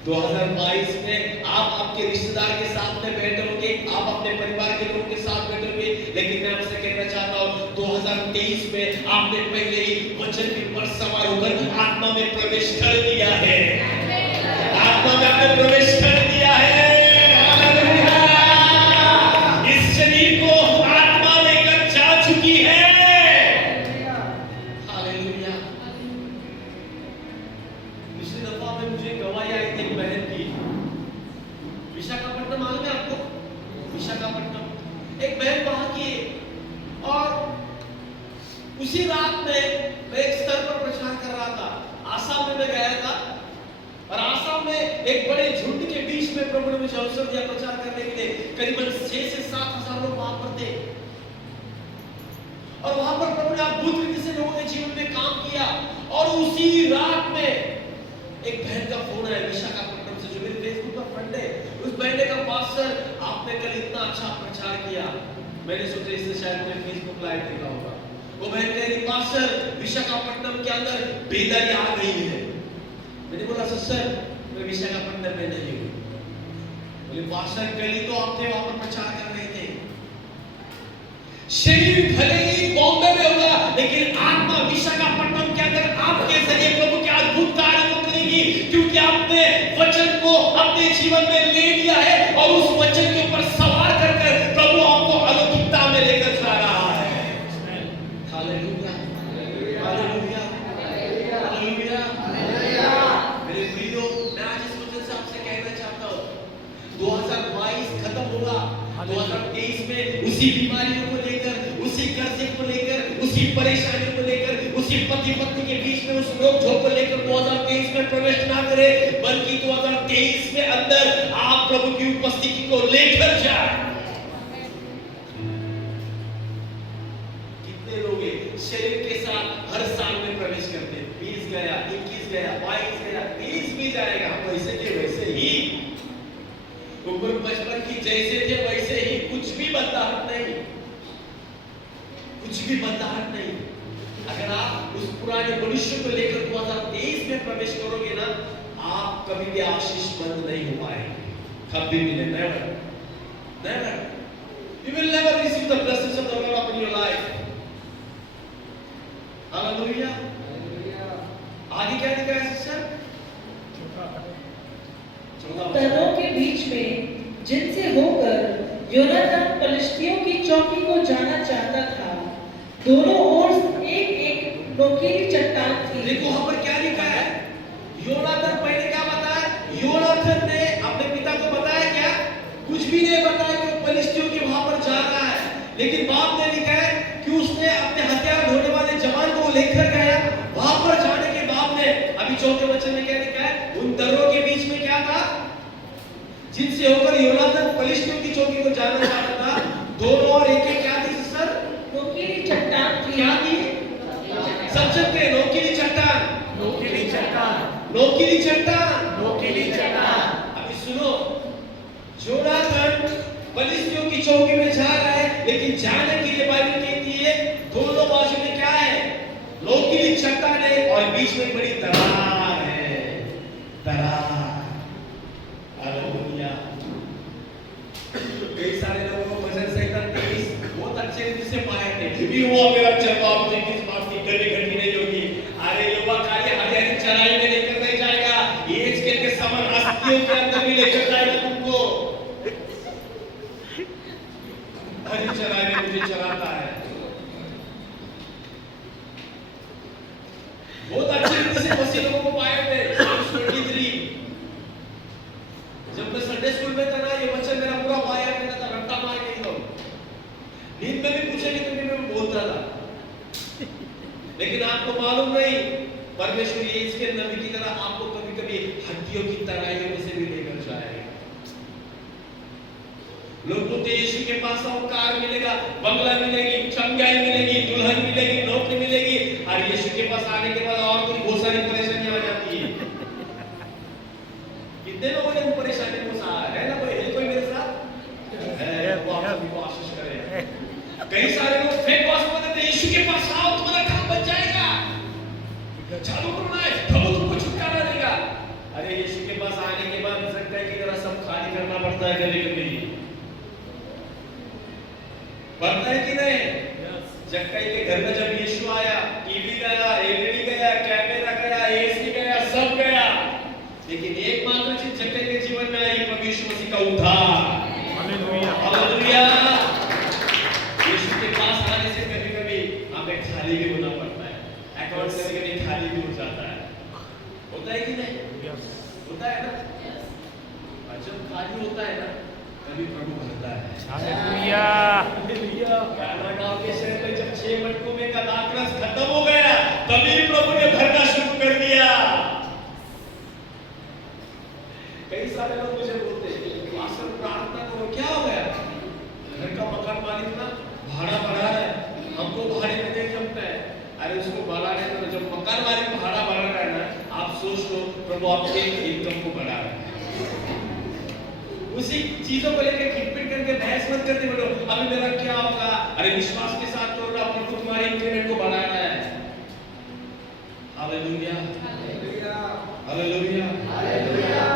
2022 में आप आपके रिश्तेदार के साथ में बैठोगे, आप अपने परिवार के लोगों के साथ बैठोगे, लेकिन मैं आपसे कहना चाहता हूँ 2023 में आपने पहले ही वचन के ऊपर सवार होकर आत्मा में प्रवेश कर दिया है, आत्मा में आपने प्रवेश कर दिया है। इस शरीर को आत्मा लेकर जा चुकी है। हालेलुया। पिछली दफा में मुझे गवाही आई थी एक बहन की, विशाखापट्टनम, मालूम है आपको? विशाखापट्टनम एक बहन वहां की, और उसी रात में मैं एक स्तर पर प्रचार कर रहा था। आसाम में मैं गया था, और आसाम में एक बड़े झुंड के बीच में प्रभु ने मुझे अवसर दिया प्रचार करने के लिए। करीबन 6 से 7 हजार लोग वहां पर थे, और वहां पर प्रभु ने अद्भुत रीति से लोगों के जीवन में काम किया। और उसी रात में एक बहन का फोन आया विशाखापट्टनम से, जो मेरे फेसबुक का फ्रेंड है। उस बहन ने कहा, पास्टर आपने कल इतना अच्छा प्रचार किया, मैंने सोचा इससे शायद मैं फेसबुक लाइव देखा होगा। वो बहन कह रही, पास्टर विशाखापट्टनम के अंदर बेदारी आ गई है। मैंने बोला, सर मैं विशाखापट्टनम में नहीं हूँ। बोले, पास्टर कल ही तो आप थे वहां पर प्रचार कर रहे थे। शरीर भले ही बॉम्बे में होगा, लेकिन आत्मा विशाखापट्टनम के अंदर आपके जरिए प्रभु के अद्भुत कार्य को करेगी, क्योंकि आपने वचन को अपने जीवन में ले लिया है, और उस वचन के ऊपर सवार कर प्रभु आपको अलौकिकता में लेकर जा रहा है। Hallelujah, hallelujah, hallelujah. मेरे प्रियो, मैं आज इस वचन से आपसे कहना चाहता हूँ, 2022 खत्म होगा, 2023 में उसी बीमारियों को लेकर, उसी कर्जे को लेकर, उसी परेशानियों को लेकर, उसी पति पत्नी के बीच में उस रोक झोंक को लेकर 2023 में प्रवेश ना करें, बल्कि 2023 में अंदर आप प्रभु की उपस्थिति को लेकर जाए। कितने लोग शरीर के साथ हर साल में प्रवेश करते हैं? 20 गया, 21 गया, 22 गया, 30 भी जाएगा, वैसे के वैसे ही ऊपर बचपन की जैसे थे वैसे ही, कुछ भी बदलाव नहीं, कुछ भी बदलाव नहीं। अगर आप उस पुराने मनुष्य को लेकर 2023 में प्रवेश करोगे ना, आप कभी भी आशीष बंद नहीं हो पाएंगे, कभी भी नहीं, never, never. You will never receive the blessings of the Lord upon your life. Hallelujah. आगे क्या लिखा है सिस्टर? तनों के बीच में जिनसे होकर योनातान पलिश्तियों की चौकी को जाना चाहता था, दोनों ओर एक एक नोकीली चट्टान थी। देखो वहां पर क्या लिखा है? योनातान पहले क्या बताया? योनातान ने अपने पिता को बताया क्या? कुछ भी नहीं बताया कि वो पलिश्तियों के वहां पर जा रहा है, लेकिन बाप ने लिखा है कि उसने अपने हथियार ढोने वाले जवान को लेकर गया। वहां पर जाने के बाद ने, अभी चौथे वचन में क्या लिखा है? उन दरों के बीच में क्या था? जिनसे होकर योनातान पलिश्तियों की चौकी को जाना चाहता था, दोनों और एक एक क्या थी सर? नोकीली चट्टान थी। क्या थी? सब सबके नोकीली चट्टान, नोकीली चट्टान, नोकीली चट्टान, नोकीली चट्टान। अभी सुनो, योनातान पलिश्तियों की चौकी में जा रहा है, लेकिन जाने के लिए बाइबल कहती है दोनों बाजू में क्या है? नोकीली चट्टान है, और बीच में बड़ी दरार है, दरार। हालेलुया। कई सारे लोगों को भजन संहिता 23 बहुत अच्छे रीति से पाए थे, भी वो मेरा चरवाहा मुझे किस लेकर जाएगा तुमको। हरी चराने मुझे चराता है। बहुत अच्छी रीति से मसीह लोगों को पाए थे। 23 जब मैं संडे स्कूल में था ना, ये वचन मेरा पूरा पाया करता था, रट्टा मार के एकदम। नींद में भी पूछेंगे तो मैं बोलता था। लेकिन आपको मालूम नहीं, परमेश्वर ये इसके नबी की तरह आपको कभी-कभी हड्डियों की तराइयों में से भी लेकर जाएगा। लोग बोलते यीशु के पास आओ, कार मिलेगा, बंगला मिलेगी, चंगाई मिलेगी, दुल्हन मिलेगी, नौकरी मिलेगी, और यीशु के पास आने के बाद और कुछ बहुत सारी परेशानियां आ जाती है। कितने लोगों ने परेशानी को सहा है ना? कोई मेरे साथ है? वो आप सभी को आशीष करे। कई सारे लोग फेक गॉस्पेल देते हैं, यीशु के पास आओ तुम्हारा काम बच जाएगा, चालू करना है प्रभु तुमको छुटकारा देगा। अरे यीशु के पास आने के बाद सकता है कि जरा सब खाली करना पड़ता है कभी-कभी, पड़ता है कि नहीं? जक्कई के घर में जब यीशु आया, टीवी गया, एलईडी गया, कैमरा गया, एसी गया, सब गया, लेकिन एकमात्र चीज जक्कई के जीवन में आई, प्रभु यीशु मसीह का उद्धार। Hallelujah, hallelujah. यीशु के पास आने से कभी-कभी हमें खाली भी होना पड़ता है, अकाउंट कभी-कभी खाली भी हो जाता है, होता है कि नहीं? होता है ना? और जब खाली होता है ना, तभी प्रभु भरता है। Hallelujah, hallelujah. गाना गाँव के शहर में जब 6 मटकों में का दाखरस खत्म हो गया, तभी प्रभु ने भरना शुरू कर दिया। कई सारे लोग मुझे बोलते हैं, पास्टर प्रार्थना करो, क्या हो गया? घर का मकान मालिक ना भाड़ा बढ़ा है, हमको भाड़े में नहीं जमता है। अरे उसको बढ़ाने दो, जब मकान मालिक भाड़ा बढ़ा रहा है ना, आप सोच लो प्रभु आपके इनकम को बढ़ा रहा है। उसी चीजों को लेकर खिटपिट करके बहस मत करते बोलो अभी मेरा क्या होगा। अरे विश्वास के साथ करो ना, प्रभु तुम्हारे इंक्रीमेंट को बढ़ा रहा है। Hallelujah, hallelujah, hallelujah, hallelujah.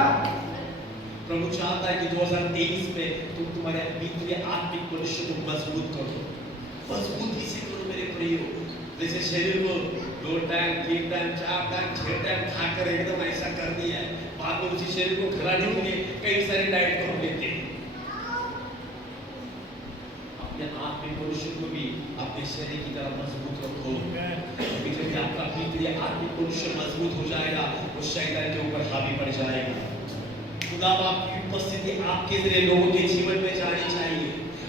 प्रभु चाहता है कि 2023 में तुम तुम्हारे भीतरी आत्मिक मनुष्य को मजबूत करो, मजबूती से करो मेरे प्रियो। जैसे शरीर को 2 टाइम 3 टाइम 4 टाइम 6 टाइम खाकर एकदम ऐसा कर दिया है, बाद में उसी शरीर को खिलाने के लिए कई सारे डाइट को हम लेते हैं। अपने आत्मिक मनुष्य को भी अपने शरीर की तरह मजबूत रखो, क्योंकि जब आपका भीतरी आत्मिक मनुष्य मजबूत हो जाएगा, उस शैतान के ऊपर हावी पड़ जाएगा। खुदा आपकी उपस्थिति आपके जरिए लोगों के जीवन में जानी चाहिए।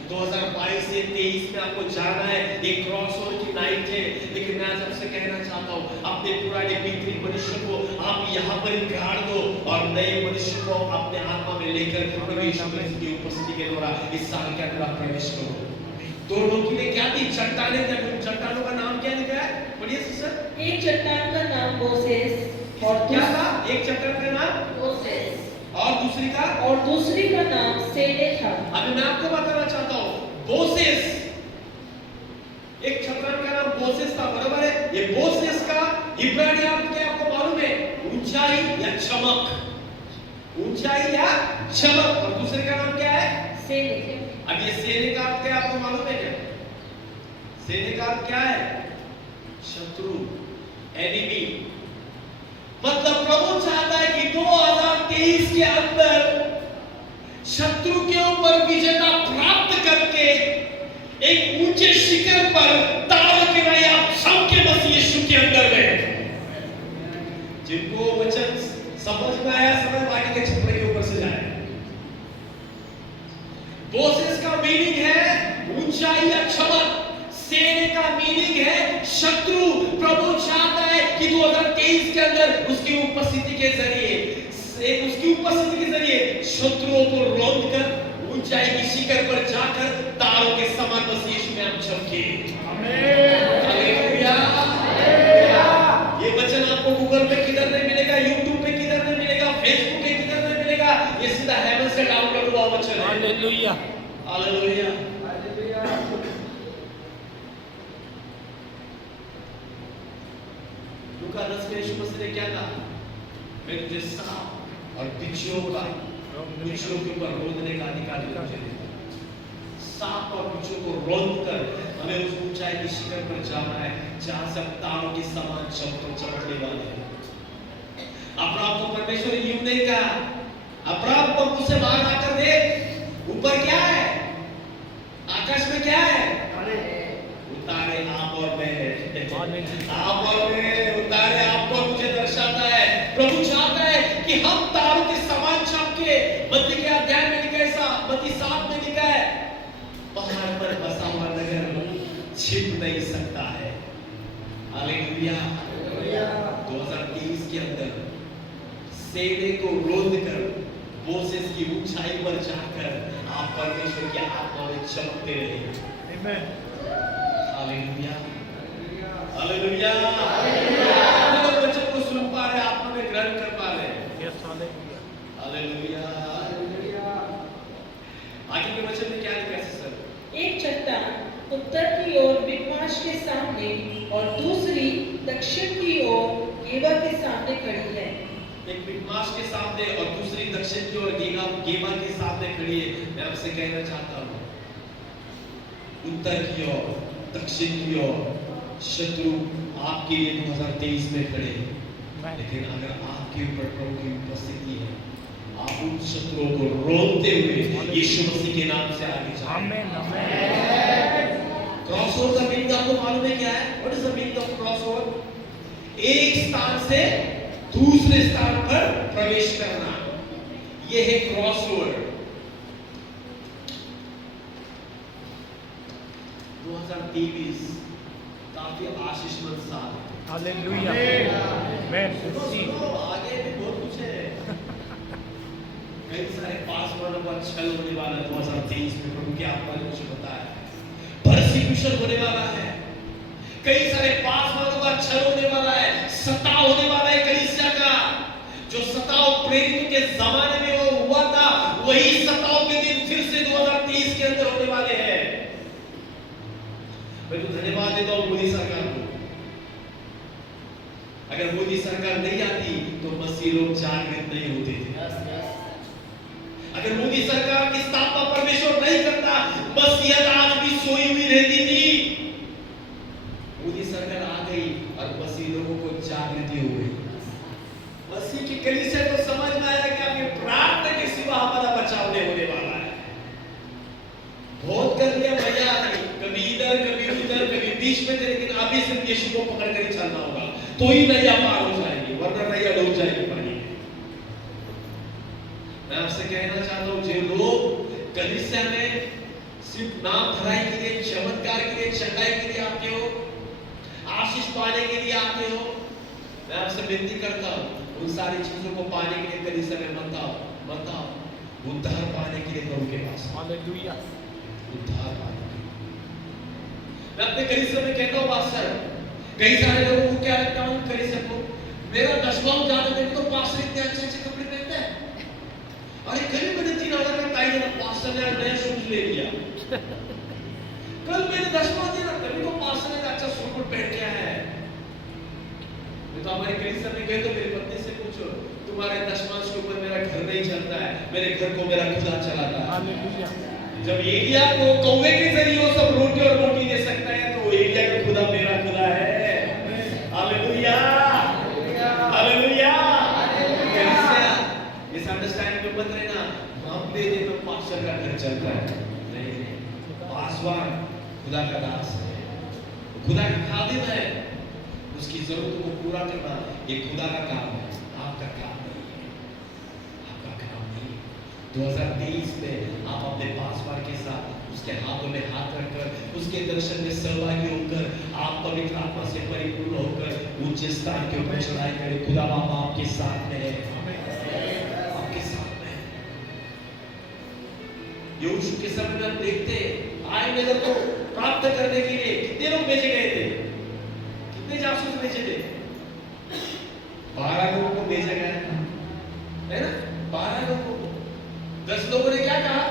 2022 से 23 में आपको जाना है, एक क्रॉसओवर की नाइट है, लेकिन मैं आज आपसे कहना चाहता हूँ अपने पुराने भीतरी मनुष्य को आप यहाँ पर ही गाड़ दो और नए मनुष्य को अपने आत्मा में लेकर प्रभु यीशु मसीह की उपस्थिति के द्वारा इस साल के अंदर आप प्रवेश करो। तो लोगों ने क्या थी? चट्टानें, चट्टानों का नाम क्या लिखा है? पढ़िए सिस्टर। एक चट्टान का नाम मोसेस और क्या था? एक चट्टान का नाम मोसेस और दूसरी का नाम सेने था। अभी मैं आपको बताना चाहता हूँ, बोसेस, एक चट्टान का नाम बोसेस था, बराबर है? ये बोसेस का इब्रानी अर्थ क्या आपको मालूम है? ऊंचाई या चमक, ऊंचाई या चमक। और दूसरे का नाम क्या है? सेने। अब ये सेने का अर्थ क्या आपको मालूम है क्या? सेने का अर्थ क्या है? शत्रु, एनिमी। मतलब प्रभु चाहता है कि 2023 के अंदर शत्रु के ऊपर विजेता प्राप्त करके एक ऊंचे शिखर पर ताल गिराए आप सबके मसीह यीशु के अंदर में। जिनको वचन समझ में आया, समझ बाकी के छपरे के ऊपर से जाए। बोसेस का मीनिंग है ऊंचाई या चमक, सेने का मीनिंग है शत्रु। प्रभु चाहता है कि 2023 के अंदर उसकी उपस्थिति के जरिए शत्रुओं को रौंद कर ऊंचाई की शिखर पर जाकर तारों के समान मसीह यीशु में हम चमके। Hallelujah, hallelujah. ये वचन आपको गूगल पे किधर नहीं मिलेगा, यूट्यूब पे किधर नहीं मिलेगा, फेसबुक पे किधर नहीं मिलेगा, ये सीधा हेवन से डाउनलोड हुआ वचन है। Hallelujah, hallelujah, hallelujah. लूका 10 में यीशु मसीह ने क्या कहा? मैं तुझे सांप और बिच्छुओं के ऊपर रोंदने का अधिकार दूंगा। सांप और बिच्छुओं को रोंद कर हमें उस ऊंचाई की शिखर पर जाना है जहां से तारों के समान चमकने वाले हैं। अपना आपको परमेश्वर यूं नहीं कहा अब्राहम तंबू से बाहर आकर देख, ऊपर क्या है, आकाश में क्या है, उतारे आप और मैं, आप और मैं, उतारे आप और मुझे दर्शाता है। प्रभु चाहता है कि हम तारों के समान चमके। मत्ती के अध्याय में लिखा है, मत्ती 7 में लिखा है, पहाड़ पर बसा हुआ नगर छिप नहीं सकता है। हालेलुया। 2023 के अंदर सेने को रोंद कर मोसेस की ऊंचाई पर जाकर आप परमेश्वर की आत्मा में चमकते रहे। Amen. Hallelujah, hallelujah. आप लोग वचन को सुन पा रहे, आत्मा में ग्रहण कर पा रहे हैं। हालेलुया। आगे के वचन में क्या लिखा है सर? एक चट्टान उत्तर की ओर मिकमाश के सामने और दूसरी दक्षिण की ओर गेबा के सामने खड़ी है। एक मिकमाश के सामने और दूसरी दक्षिण की ओर गेबा के सामने खड़ी है। मैं आपसे कहना चाहता हूँ, उत्तर की ओर, दक्षिण की ओर शत्रु आपके लिए 2023 में खड़े हैं, लेकिन अगर आपके ऊपर प्रभु की उपस्थिति है, आप उन शत्रुओं को रोकते हुए यीशु मसीह के नाम से आगे जाएं। क्रॉस ओवर का मीनिंग आपको मालूम है क्या है? What is the meaning of cross over? एक स्थान से दूसरे स्थान पर प्रवेश करना, यह है क्रॉस ओवर। 2023 काफी आशीषमंद साल है। हालेलुया। आमेन। आगे भी बहुत कुछ है। कई सारे पास वालों का छल होने वाला है 2023 में। प्रभु की आत्मा ने मुझे बताया परसिक्यूशन होने वाला है। कई सारे पास वालों का छल होने वाला है, सताव होने वाला है कलीसिया का। जो सताव प्रेरितों के जमाने में वो हुआ था, वही सताव के दिन फिर से 2023 के अंदर होने वाले हैं। मैं तो धन्यवाद देता हूं मोदी सरकार को। अगर मोदी सरकार नहीं आती तो मसीह लोग जागृत नहीं होते थे। अगर मोदी सरकार की स्थापना परमेश्वर नहीं करता, मसीहत आज भी सोई हुई रहती थी। मोदी सरकार आ गई और मसीह लोगों को जागृति हो गई। मसीह की कलीसिया को समझ में आया कि आपके प्रार्थना के सिवा हमारा बचाव नहीं होने वाला है। बहुत कर लिया भैया, कभी इधर कभी उधर कभी बीच में थे, लेकिन अभी सिर्फ यीशु को पकड़ कर ही चलना होगा, तो ही नैया पार हो जाएगी, वरना नैया डूब जाएगी पानी में। मैं आपसे कहना चाहता हूं, जो लोग कलीसिया में सिर्फ नाम धराई के लिए, चमत्कार के लिए, चंगाई के लिए आते हो, आशीष पाने के लिए आते हो, मैं आपसे विनती करता हूं, उन सारी चीजों को पाने के लिए कलीसिया में मत आओ। उद्धार पाने के लिए प्रभु के पास आओ। हालेलुया। उद्धार पाने के लिए। मैं अपने कलीसिया में कहता हूं पास्टर, कई सारे लोगों को क्या लगता है कलीसिया को, मेरा 10वां जाने देख तो पास्टर इतने अच्छे कपड़े पहनते हैं। अरे कल मैंने 3,000 का टाई देना, पास्टर ने नया शूज ले लिया। कल मैंने 10वां देना, कभी को पास्टर ने अच्छा सूट पहन के आया है। मैं तो हमारे कलीसिया में गए तो मेरी पत्नी से पूछो, तुम्हारे 10वां के ऊपर मेरा घर नहीं चलता है, मेरे घर को मेरा खुदा चलाता है। हालेलुया। जब एलिया को कौवे के जरिए वो सब रोटी और रोटी दे सकता है, तो एलिया का खुदा मेरा खुदा है। Hallelujah, hallelujah. इस अंडरस्टैंडिंग में मत रहना, हम दे दे तो पास्टर का घर चलता है। नहीं, पासवान खुदा का दास है, खुदा का खादिम है। उसकी जरूरतों को पूरा करना ये खुदा का काम है, आपका काम नहीं है, आपका काम नहीं। 2023 में आप अपने पासवान के साथ उसके हाथों में हाथ रखकर उसके दर्शन में सहभागी होकर आप पवित्र आत्मा से परिपूर्ण होकर ऊंचे स्थान के ऊपर चढ़ाई करें। खुदा बाबा आपके साथ में है, आपके साथ में है। यहोशू के समय में हम देखते आए नगर को प्राप्त करने के लिए कितने लोग भेजे गए थे, कितने जासूस भेजे थे? 12 लोगों को भेजा गया है ना, 12 लोगों को। 10 लोगों ने क्या कहा?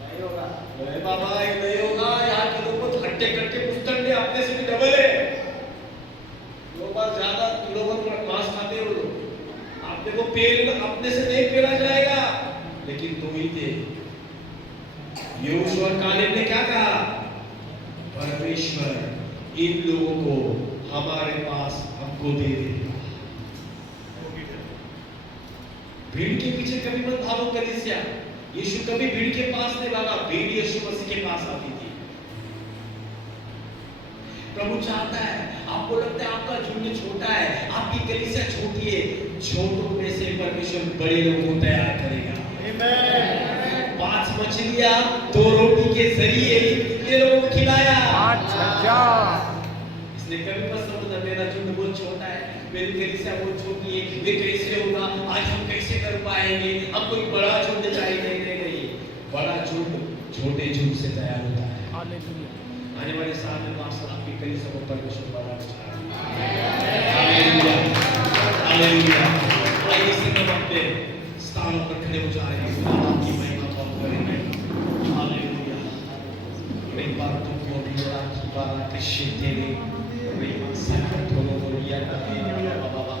नहीं होगा, अरे बाबा ये नहीं होगा, यहाँ के लोग बहुत हट्टे कट्टे पुस्तक में अपने से भी डबल है, दो बार ज्यादा लोगों को मांस खाते हो लोग, आपने को पेल अपने से नहीं पेला जाएगा। लेकिन दो ही थे, यहोशू और कालेब ने क्या कहा? परमेश्वर इन लोगों को हमारे पास हमको दे देगा। भीड़ के पीछे कभी मत भागो कलीसिया। यीशु कभी भीड़ के पास नहीं भागा, भीड़ यीशु मसीह के पास आती थी। प्रभु चाहता है, आपको लगता है आपका झुंड छोटा है, आपकी कलीसिया छोटी है, छोटों में से परमेश्वर बड़े लोगों को तैयार करेगा। आमेन। 5 मछलियां 2 रोटी के जरिए कितने लोगों को खिलाया? 5,000। इसलिए कभी मत समझना मेरा झुंड बहुत छोटा है, मेरी कलीसिया बहुत छोटी है, ये कैसे होगा, आज हम कैसे कर पाएंगे, अब कोई बड़ा झुंड चाहिए। नहीं, बड़ा झुंड छोटे झुंड से तैयार होता है। हालेलुया। आने वाले साल में आपकी कलीसिया को परमेश्वर बढ़ाना चाहता है। Hallelujah, hallelujah. आइए सब हम अपने स्थानों पर खड़े हो जाएंगे, खुदा की महिमा पाप करेंगे। हालेलुया। एक बार तुमको दिया की बात कृष्ण तेरे वे संकट हो लिया बाबा।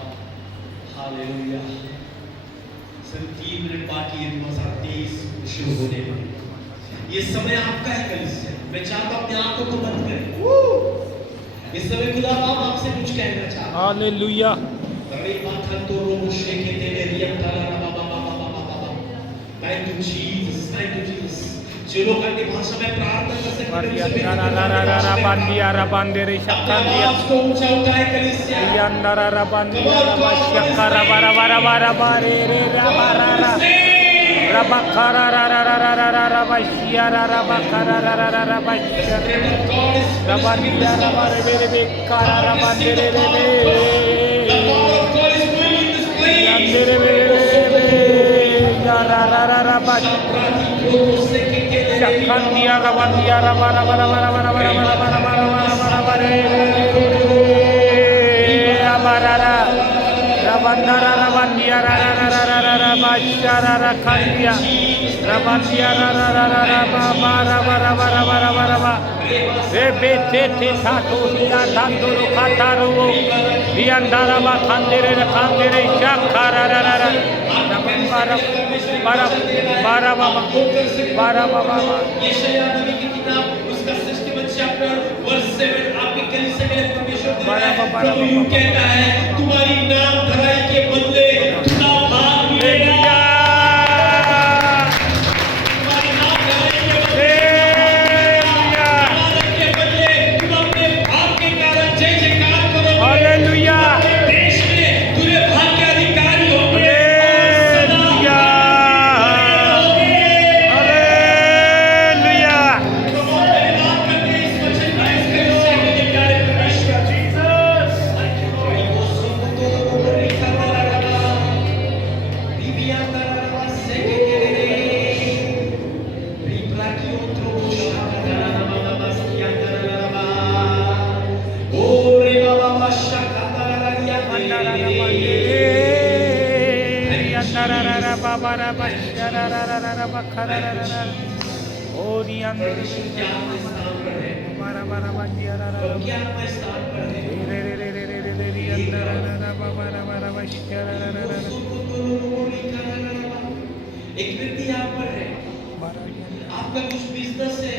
हालेलुया। सिर्फ 3 मिनट बाकी है 2023 शुरू होने में। ये समय आपका है कलीसिया। मैं चाहता हूं अपनी आंखों को बंद करें। इस समय खुदा बाप आपसे कुछ कहना चाहता है। हालेलुया। अरे माथा तो रोग शेके तेरे रिया ताला बाबा बाबा बाबा बाबा। Thank you Jesus, thank you Jesus. जो लोग अन्य भाषा में प्रार्थना कर सकते हैं, बांदिया रबांदेरे शक्कांदिया उसको ऊंचा उठाए कलीसिया। यंदरा रबांदिया रबाशक्का रबारा बारा बारा बारे रे रबारा रबखरा ररररररर रबशिया रबखरा रररररबशिया रबांदिया रबारे बेरे बेकारा रबांदेरे रे यंदेरे रे यारररररबश शक्कांदिया रबांदिया रबारा बारा बारा बारा बारा बारा बारा बारा बारा रबारा रबंदरा रबंदिया रररररर बशरा रखंदिया रबंदिया रररररर बारा बारा बारा बारा बारा बारा रे बेते थे सातो दिया दांदरो खातारो दियांदरा बा खंदेरे खंदेरे शक्करा रररर बारा बारा बारा बाबा बारा बाबा। यशायाह नबी की किताब उसका 61 चैप्टर वर्स 7 आपके कलीसिया के लिए परमेश्वर दे रहा है। प्रभु यूं कहता है, तुम्हारी नाम धराई के बदले खुदा भाग मिलेगा। तुम्हारी नाम धराई के बदले तुम अपने भाग के कारण जय जयकार करोगे। हालेलुया। देश में तुझे भाग के अधिकारी होंगे। एक व्यक्ति यहाँ पर है, आपका कुछ बिजनेस है,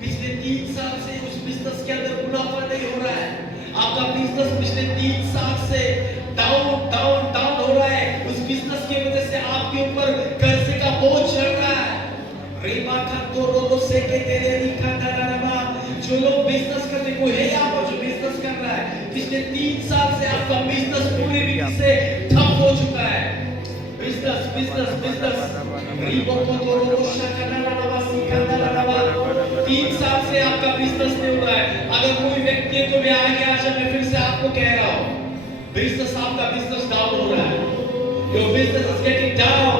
पिछले 3 साल से उस बिजनेस के अंदर मुनाफा नहीं हो रहा है। आपका बिजनेस पिछले 3 साल से डाउन डाउन डाउन हो रहा है। उस बिजनेस की वजह से आपके ऊपर कर्जे का बोझ चढ़ रहा है। रेबाखा तो रोगों से के तेरे लिखा दरारबा। जो लोग बिजनेस करने को है यहाँ पर, जो बिजनेस कर रहा है, पिछले 3 साल से आपका बिजनेस पूरी रीति से ठप हो चुका है। बिजनेस बिजनेस बिजनेस रिबोको तो रोगों शकादरारबा सिकादरारबा। 3 साल से आपका बिजनेस नहीं हो रहा है। अगर कोई व्यक्ति है तो मैं आगे आशा मैं फिर से आपको कह रहा हूँ, बिजनेस आपका बिजनेस डाउन हो रहा है। Your business is getting down.